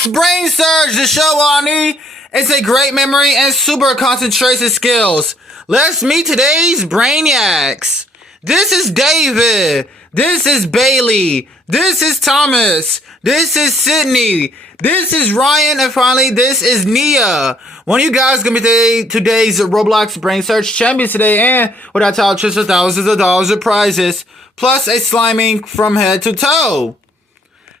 Roblox BrainSurge, the show on me. It's a great memory and super concentration skills. Let's meet today's Brainiacs. This is David. This is Bailey. This is Thomas. This is Sydney. This is Ryan. And finally, this is Nia. One of you guys is going to be today's Roblox BrainSurge champions today. And without touches of thousands of dollars of prizes. Plus a sliming from head to toe.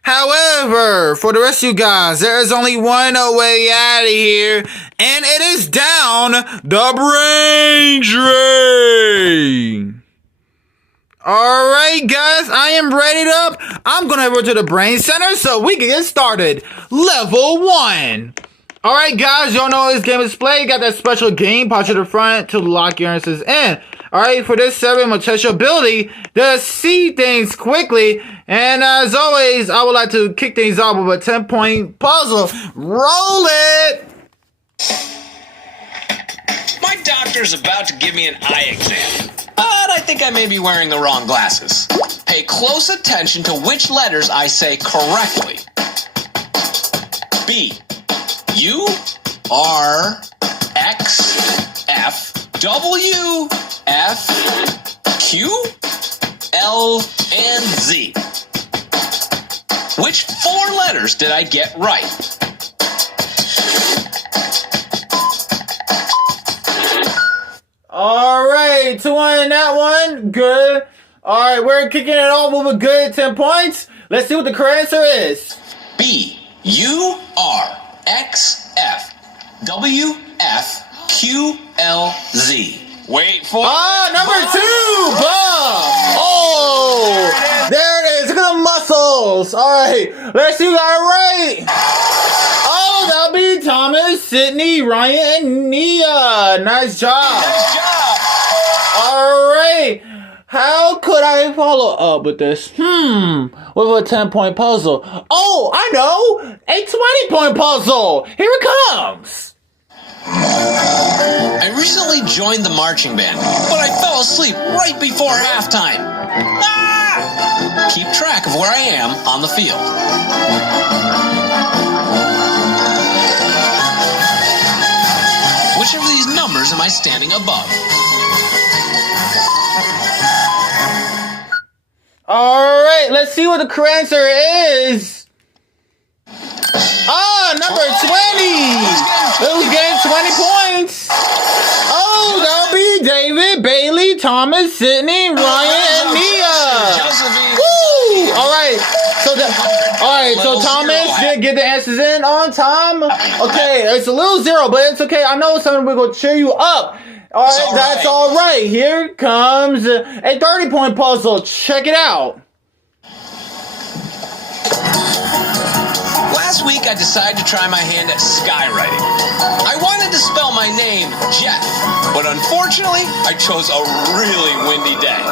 However, for the rest of you guys, there is only one way out of here, and it is down the brain drain. Alright guys, I am ready up. I'm gonna head over to the brain center so we can get started. Level 1. Alright guys, y'all know this game is played. You got that special game pouch to the front to lock your answers in. Alright, for this server, I'm going to test your ability to see things quickly. And as always, I would like to kick things off with a 10-point puzzle. Roll it! My doctor's about to give me an eye exam, but I think I may be wearing the wrong glasses. Pay close attention to which letters I say correctly. B, U, R, X, F, W, F, Q, L, and Z. Which 4 letters did I get right? Alright, 2-1 in that one. Good. Alright, we're kicking it off with a good 10 points. Let's see what the correct answer is. B, U, R, X, F, W, F, Q, L, Z. Wait for number 2! Boom! Oh! There it is. Look at the muscles. Alright, let's see who got it right. Oh, that'll be Thomas, Sydney, Ryan, and Nia. Nice job. Nice job. Alright. How could I follow up with this? With a 10-point puzzle. Oh, I know! A 20-point puzzle! Here it comes! I recently joined the marching band, but I fell asleep right before halftime. Ah! Keep track of where I am on the field. Which of these numbers am I standing above? Alright, let's see what the correct answer is. Number 20! Who's getting 20 points? Oh, that'll be David, Bailey, Thomas, Sydney, Ryan, and Nia. Woo! Alright, so Thomas did get the answers in on time. Okay, it's a little zero, but it's okay. I know something we're going to cheer you up. Alright, that's alright. Here comes a 30-point puzzle. Check it out. Last week, I decided to try my hand at skywriting. I wanted to spell my name Jeff, but unfortunately, I chose a really windy day.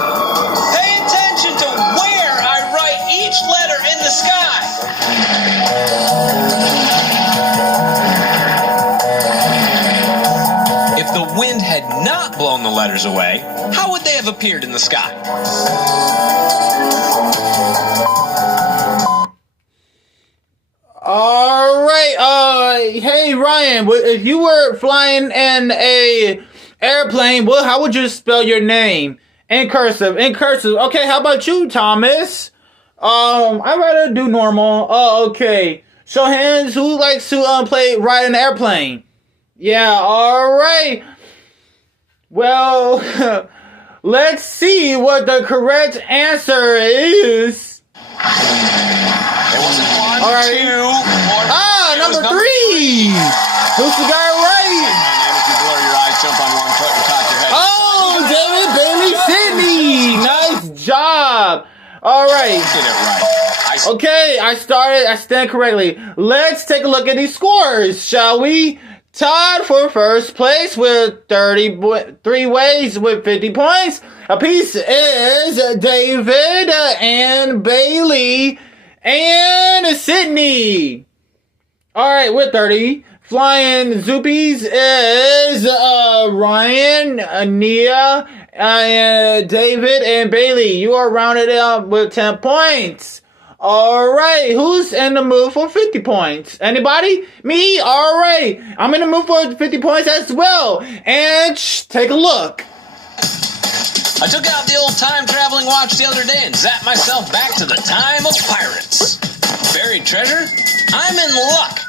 Pay attention to where I write each letter in the sky. If the wind had not blown the letters away, how would they have appeared in the sky? Alright, hey Ryan, if you were flying in a airplane, how would you spell your name? In cursive. Okay, how about you, Thomas? I'd rather do normal. Oh, okay. Show hands, who likes to ride an airplane? Yeah, alright. Well, let's see what the correct answer is. It wasn't one, Alright. 2, or... number 3! Who's the guy right? If you blur your eyes, jump on one foot and cock your head. Oh, David, Bailey, Sydney! Nice job! Alright. Did it right. Okay, I stand correctly. Let's take a look at these scores, shall we? Tied for first place with 33 ways with 50 points. Apiece is David and Bailey and Sydney. Alright, with 30. Flying Zoopies is Ryan, Nia, David, and Bailey. You are rounded up with 10 points. Alright, who's in the mood for 50 points? Anybody? Me? Alright, I'm in the mood for 50 points as well. And take a look. I took out the old time-traveling watch the other day and zapped myself back to the time of pirates. Buried treasure? I'm in luck.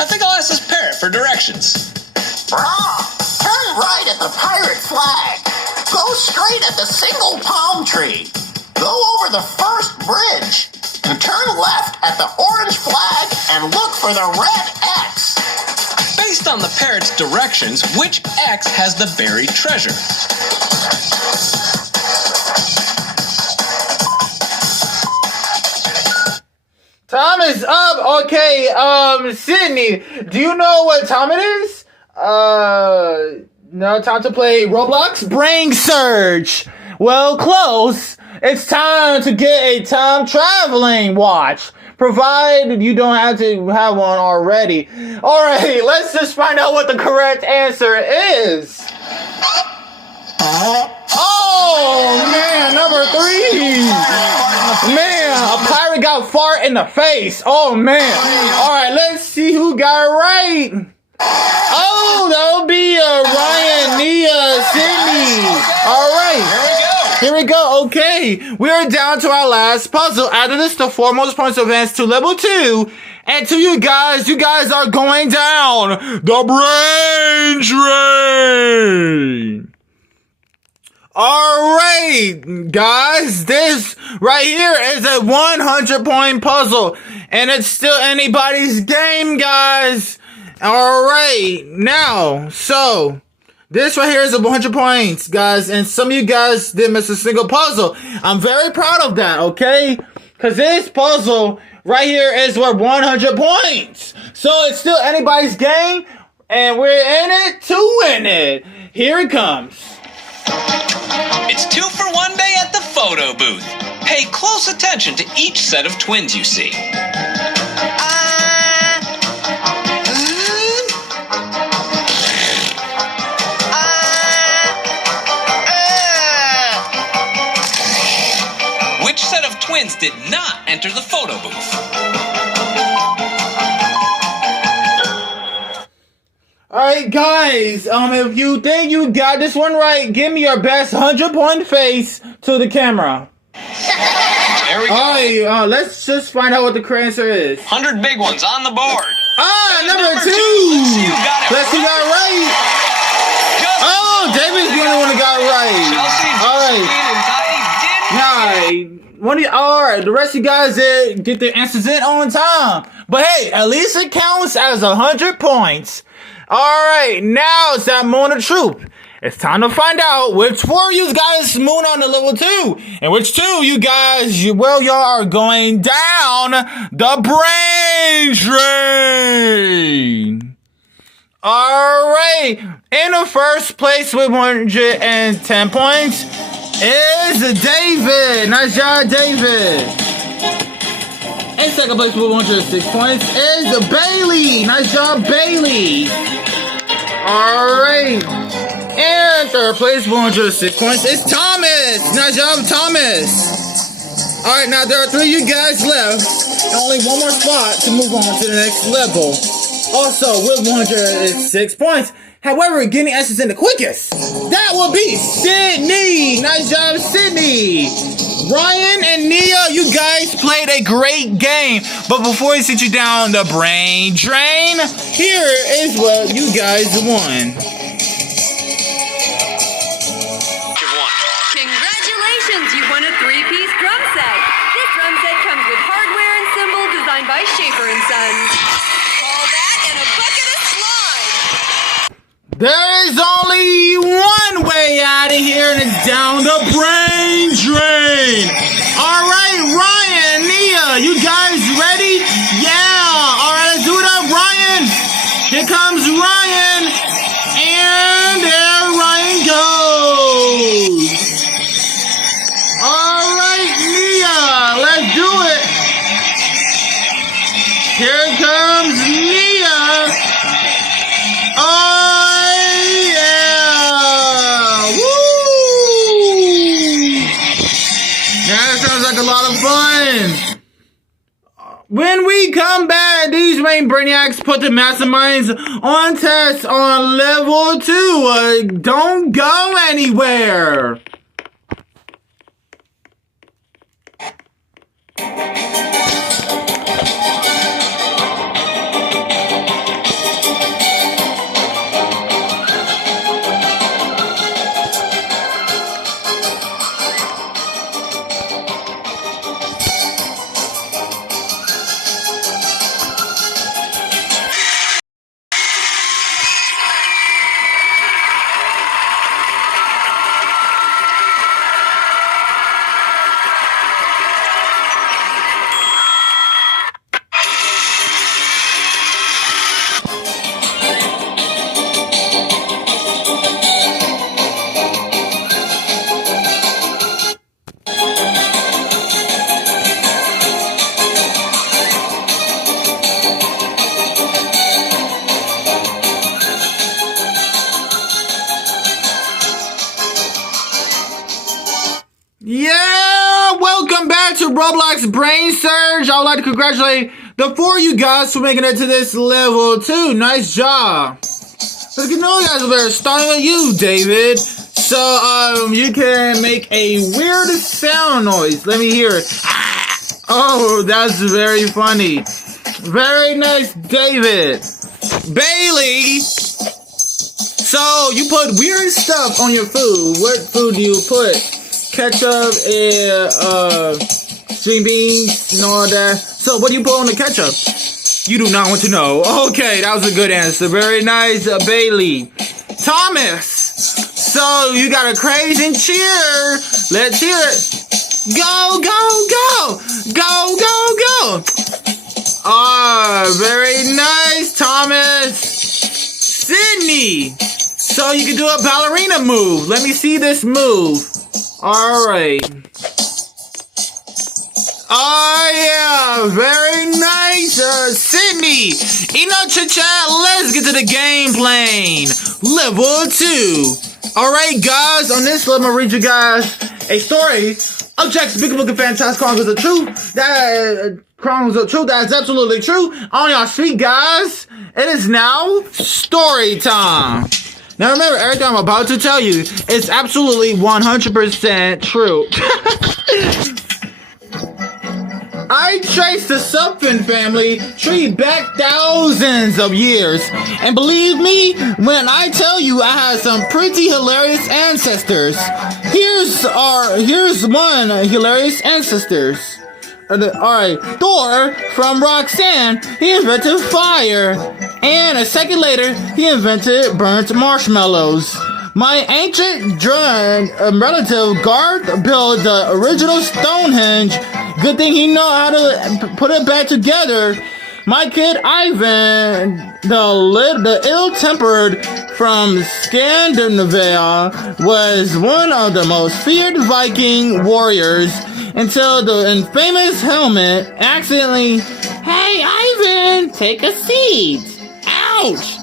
I think I'll ask this parrot for directions. Turn right at the pirate flag. Go straight at the single palm tree. Go over the first bridge. Turn left at the orange flag and look for the red X. Based on the parrot's directions, which X has the buried treasure? Time is up. Okay, Sydney, do you know what time it is? No, time to play Roblox BrainSurge. Well, close. It's time to get a time traveling watch, provided you don't have to have one already. Alright, let's just find out what the correct answer is. Oh, man, number 3. Man, a pirate got fart in the face. Oh, man. Alright, let's see who got it right. Oh, that'll be Ryan, Nia, Sydney. Alright. Here we go. Okay, we are down to our last puzzle. After this, the foremost points advance to level 2. And to you guys are going down the brain drain. Alright, guys, this right here is a 100-point puzzle. And it's still anybody's game, guys. Alright, now, so this right here is a 100 points, guys, and some of you guys didn't miss a single puzzle. I'm very proud of that, okay? Because this puzzle right here is worth 100 points. So it's still anybody's game, and we're in it to win it. Here it comes. It's 2 for 1 day at the photo booth. Pay close attention to each set of twins you see. Which set of twins did not enter the photo booth? Alright, guys, if you think you got this one right, give me your best 100-point face to the camera. There we go. Alright, let's just find out what the correct answer is. 100 big ones on the board. Number 2. Let's see who got it. Let's see who got it right. Oh, David's the only one who got it right. Alright, the rest of you guys did get their answers in on time. But hey, at least it counts as 100 points. Alright, now it's that moment of truth. It's time to find out which 4 of you guys moon on the level 2. And which 2 you guys, y'all are going down the brain drain. Alright, in the first place with 110 points is David. Nice job, David. In second place with 106 points is Bailey. Nice job, Bailey. Alright. In third place with 106 points is Thomas. Nice job, Thomas. Alright, now there are 3 of you guys left. Only one more spot to move on to the next level. Also, with 106 points. However, getting answers in the quickest, that will be Sydney. Nice job, Sydney. Ryan and Nia, you guys played a great game. But before we sit you down the brain drain, here is what you guys won. Congratulations, you won a 3-piece drum set. This drum set comes with hardware and cymbal designed by Schaefer & Sons. All that and a bucket of slime. There is only one way out of here, and it's down the brain drain. All right, Ryan, Nia, you guys ready? Yeah. All right, let's do it up, Ryan. Here comes Ryan, and there Ryan goes. All right, Nia, let's do it. Here comes Nia. Oh, yeah. Woo! Yeah, that sounds like a lot of fun. Welcome back. These Rain Brainiacs put the masterminds on test on level 2. Don't go anywhere. Yeah, welcome back to Roblox BrainSurge. I would like to congratulate the 4 of you guys for making it to this level 2. Nice job. Let's get know you guys better. Starting with you, David. So, you can make a weird sound noise. Let me hear it. Oh, that's very funny. Very nice, David. Bailey. So, you put weird stuff on your food. What food do you put? Ketchup and string beans and all that. So what do you put on the ketchup? You do not want to know. Okay, that was a good answer. Very nice, Bailey. Thomas. So you got a crazy cheer. Let's hear it. Go, go, go. Go, go, go. Ah, very nice, Thomas. Sydney. So you can do a ballerina move. Let me see this move. Alright. Oh yeah, very nice, Sydney. Enough chit chat, let's get to the game plane. Level 2. Alright guys, on this level I'm gonna read you guys a story of Jack's Big Book of Fantastic Chronicles of Truth. Chronicles of Truth, that's absolutely true. On your feet guys, it is now story time. Now remember, everything I'm about to tell you is absolutely 100% true. I traced the Suffolk family tree back thousands of years. And believe me, when I tell you I had some pretty hilarious ancestors. Here's one hilarious ancestors. Alright, Thor from Roxanne, he invented fire. And a second later, he invented burnt marshmallows. My ancient drug relative Garth built the original Stonehenge. Good thing he know how to put it back together. My kid Ivan, the ill-tempered from Scandinavia, was one of the most feared Viking warriors until the infamous helmet accidentally, "Hey Ivan, take a seat." Ouch!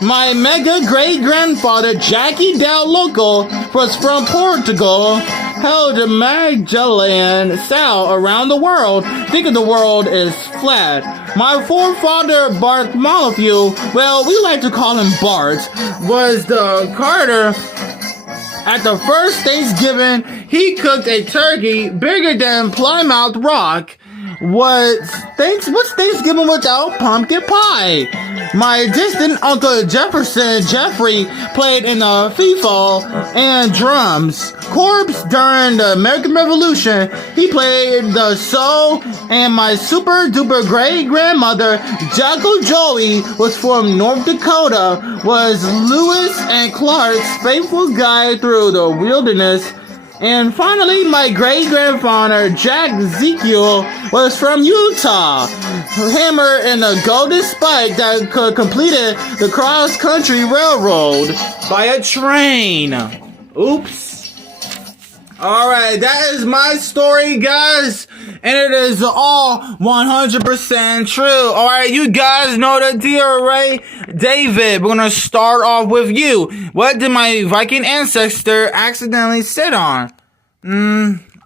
My mega great-grandfather Jackie Del Loco was from Portugal, held the Magellan sail around the world, thinking the world is flat. My forefather Bartholomew, well, we like to call him Bart, was the carter. At the first Thanksgiving, he cooked a turkey bigger than Plymouth Rock. What's Thanksgiving without pumpkin pie? My distant Uncle Jeffrey played in the FIFA and drums. Corpse during the American Revolution, he played the soul, and my super duper great grandmother, Jocko Joey, was from North Dakota, was Lewis and Clark's faithful guide through the wilderness. And finally, my great-grandfather, Jack Ezekiel, was from Utah. Hammer in a golden spike that could completed the cross-country railroad by a train. Oops. Alright, that is my story, guys. And it is all 100% true. Alright, you guys know the deal, right? David, we're gonna start off with you. What did my Viking ancestor accidentally sit on?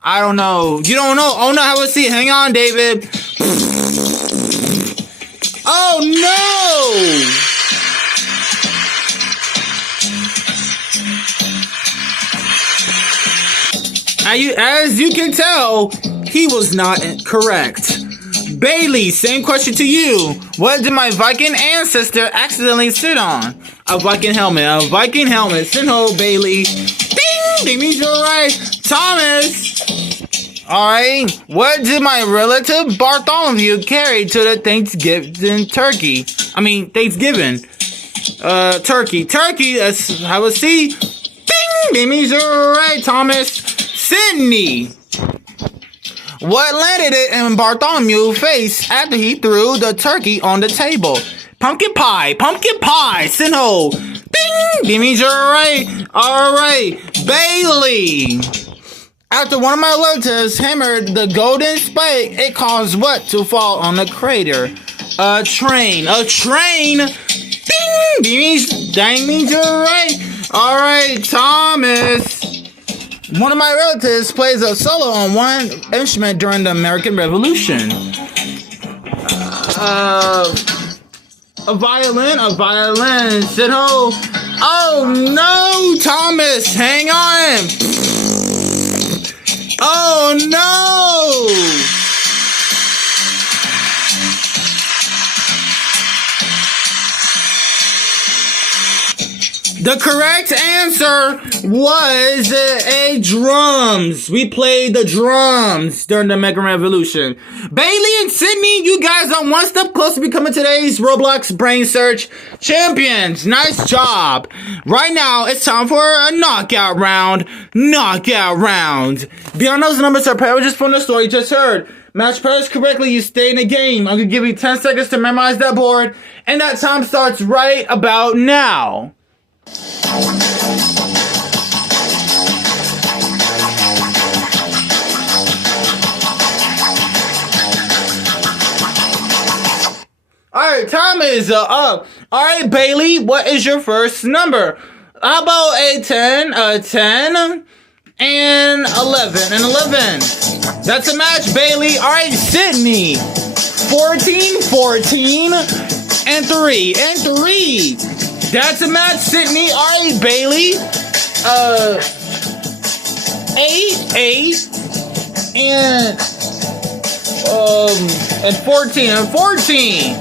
I don't know. You don't know? Oh no, have a seat. Hang on, David. Oh no! As you can tell, he was not correct. Bailey, same question to you. What did my Viking ancestor accidentally sit on? A Viking helmet. A Viking helmet. Sinho, Bailey. Ding! They means you're right. Thomas. Alright. What did my relative Bartholomew carry to the Thanksgiving turkey? Thanksgiving. Turkey. Turkey. I will see. Ding! They means you're right, Thomas. Sydney. What landed it in Bartholomew's face after he threw the turkey on the table? Pumpkin pie. Pumpkin pie. Sinho. Ding! That means you're right. Alright. Bailey. After one of my relatives hammered the golden spike, it caused what to fall on the crater? A train. A train. Ding! That means you're right. Alright, Thomas. One of my relatives plays a solo on one instrument during the American Revolution. A violin. Sinho. Oh no, Thomas, hang on. Oh no. The correct answer was a drums. We played the drums during the American Revolution. Bailey and Sydney, you guys are one step closer to becoming today's Roblox BrainSurge champions. Nice job. Right now, it's time for a knockout round. Knockout round. Beyond those numbers are paragraphs from the story you just heard. Match players correctly, you stay in the game. I'm going to give you 10 seconds to memorize that board. And that time starts right about now. Alright, time is up. Alright, Bailey, what is your first number? How about a 10, and 11, and 11. That's a match, Bailey. Alright, Sydney. 14, and 3, and 3. That's a match, Sydney. Alright, Bailey. 8, and 14, and 14.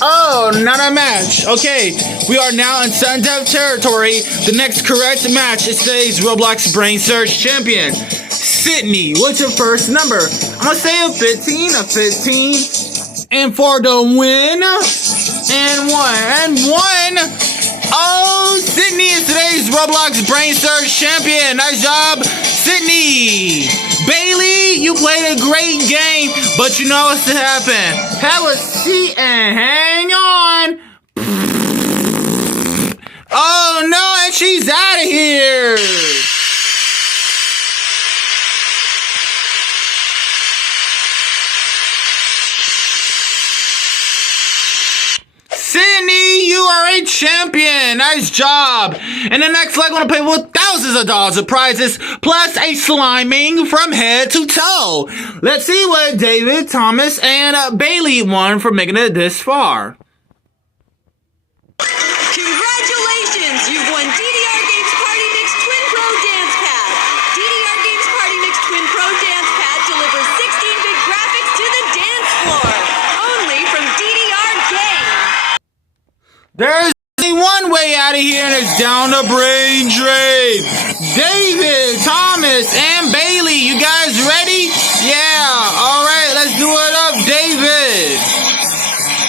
Oh, not a match. Okay, we are now in sudden death territory. The next correct match is today's Roblox BrainSurge champion, Sydney. What's your first number? I'm gonna say a 15, and for the win, and 1. Oh, Sydney is today's Roblox BrainSurge champion. Nice job, Sydney. Bailey, you played a great game, but you know what's to happen. Have a seat and hang on. Oh no, and she's out of here. Sydney, you are a champion. Nice job. In the next leg, I'm going to play with thousands of dollars of prizes, plus a sliming from head to toe. Let's see what David, Thomas, and Bailey won for making it this far. Congratulations! You've won DDR Games Party Mix Twin Pro Dance Pad. DDR Games Party Mix Twin Pro Dance Pad delivers 16-bit graphics to the dance floor. Only from DDR Games. There's only one way out of here, and it's down the brain drain. David, Thomas, and Bailey, you guys ready? Yeah. All right, let's do it up, David.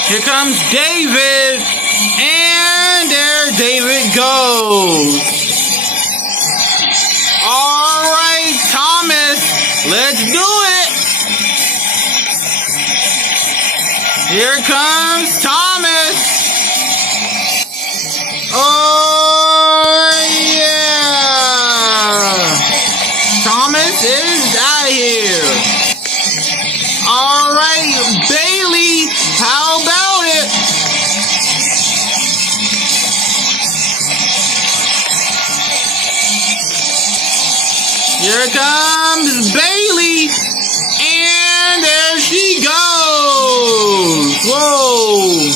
Here comes David, and there David goes. All right, Thomas, let's do it. Here comes Thomas. Oh, yeah. Thomas is out of here. All right, Bailey, how about it? Here comes Bailey, and there she goes. Whoa.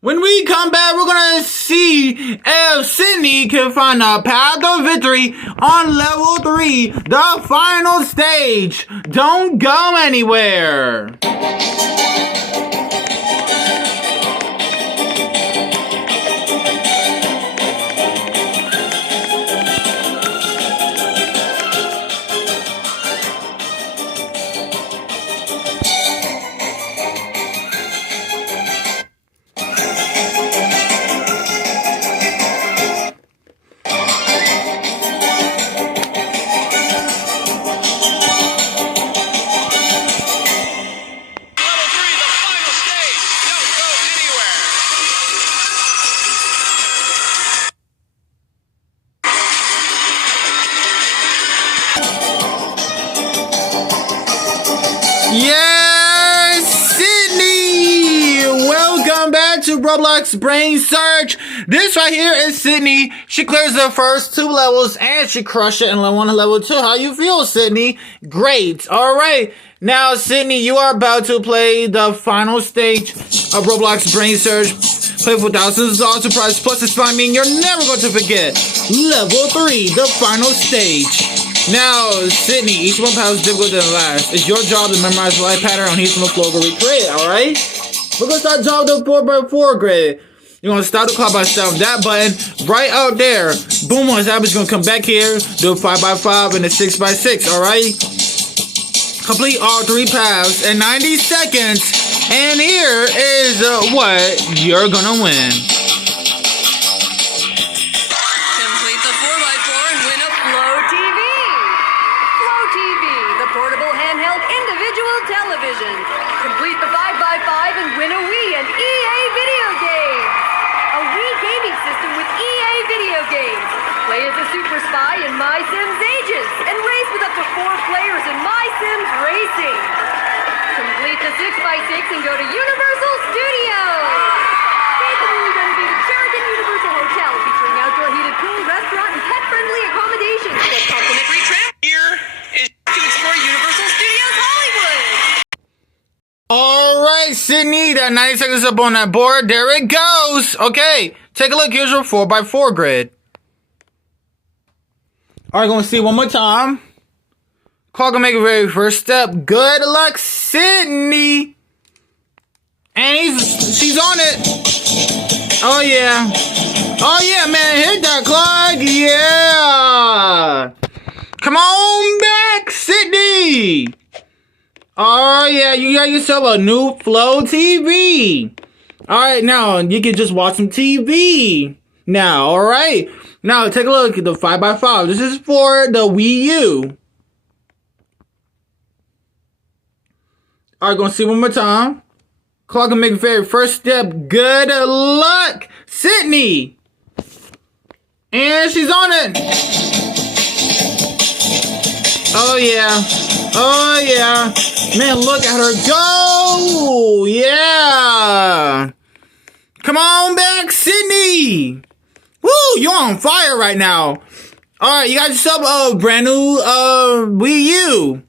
When we come back, we're going to see if Sydney can find a path of victory on level 3, the final stage. Don't go anywhere. Yes, Sydney! Welcome back to Roblox BrainSurge. This right here is Sydney. She clears the first 2 levels and she crushed it in level 1 and level 2. How you feel, Sydney? Great. All right. Now, Sydney, you are about to play the final stage of Roblox BrainSurge. Play for thousands of dollars prize plus the slime, mean you're never going to forget level 3, the final stage. Now, Sydney, each one path is difficult than the last. It's your job to memorize the light pattern on each one floor to recreate, alright? We're gonna start job the 4x4 grid. You're gonna start the clock by stepping that button right out there. Boom, once that is gonna come back here, do a 5x5 and a 6x6, alright? Complete all 3 paths in 90 seconds, and here is what you're gonna win. Complete the 4x4 and win a Flow TV. Flow TV, the portable handheld individual television. Complete the 5x5 and win a Wii and EA video game. A Wii gaming system with EA video games. Play as a super spy in My Sims Ages and race with up to 4 players in My Sims Racing. Complete the 6x6 and go to Universal Studios. Stay for the renovated Sheraton Universal Hotel featuring outdoor heated pool, restaurant, and pet-friendly accommodations. Get complimentary tram. Here is to explore Universal Studios Hollywood. Alright, Sydney, that 90 seconds up on that board. There it goes. Okay, take a look. Here's your 4x4 grid. Alright, gonna see one more time. Clock will make a very first step. Good luck, Sydney. And she's on it. Oh yeah. Oh yeah, man. Hit that clock. Yeah. Come on back, Sydney. Oh yeah, you got yourself a new Flow TV. Alright, now you can just watch some TV. Now, alright. Now take a look at the 5x5. This is for the Wii U. Alright, gonna see one more time. Clock will make the very first step. Good luck, Sydney. And she's on it. Oh yeah. Oh yeah. Man, look at her go. Yeah. Come on back, Sydney. Woo, you're on fire right now. Alright, you got yourself a brand new Wii U.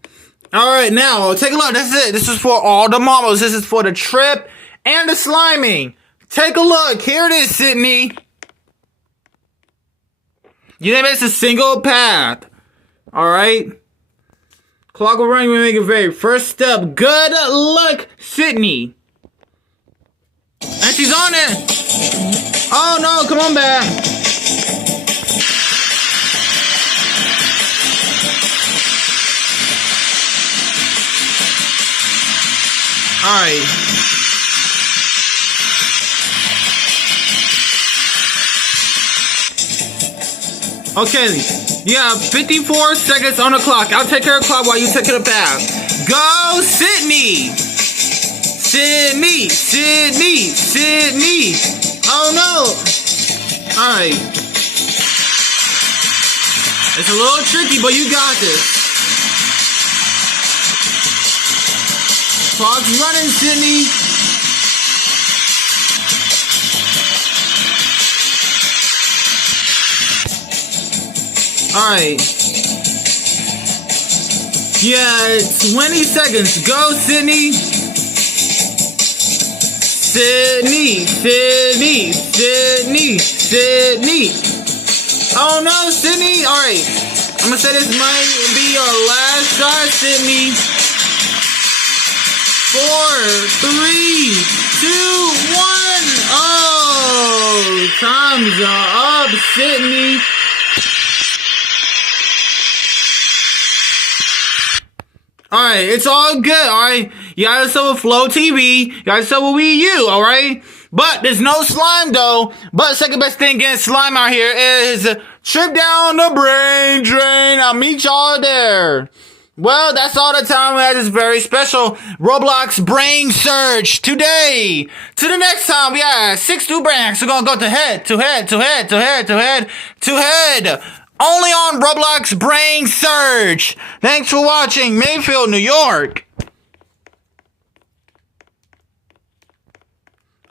Alright, now, take a look. That's it. This is for all the models. This is for the trip and the sliming. Take a look. Here it is, Sydney. You didn't miss a single path. Alright. Clock will run. You make a very first step. Good luck, Sydney. And she's on it. Oh, no. Come on back. Alright. Okay, you have 54 seconds on the clock. I'll take care of the clock while you take care of the path. Go, Sydney! Sydney! Sydney! Sydney! Oh no! Alright. It's a little tricky, but you got this. Clock's running, Sydney. Alright. Yeah, 20 seconds. Go, Sydney. Sydney. Oh no, Sydney. Alright. I'm gonna say this might be your last shot, Sydney. 4, 3, 2, 1. Oh, time's up, Sydney. Alright, it's all good, alright? You gotta sell with Flow TV, you gotta sell with Wii U, alright? But there's no slime though. But second best thing against slime out here is trip down the brain drain. I'll meet y'all there. Well, that's all the time we had this very special Roblox BrainSurge today. To the next time, we have 6 new brands. We're gonna go to head. Only on Roblox BrainSurge. Thanks for watching, Mayfield, New York.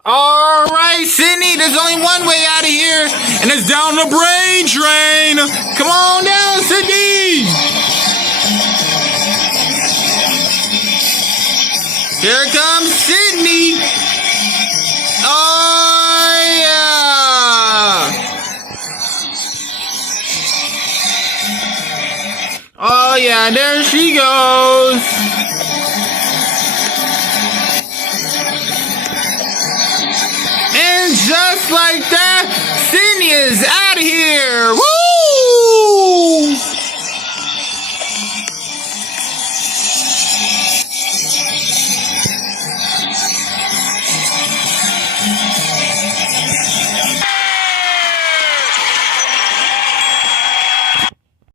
Alright, Sydney, there's only one way out of here, and it's down the brain drain. Come on down, Sydney. Here comes Sydney. Oh, yeah. Oh, yeah, there she goes. And just like that, Sydney is out.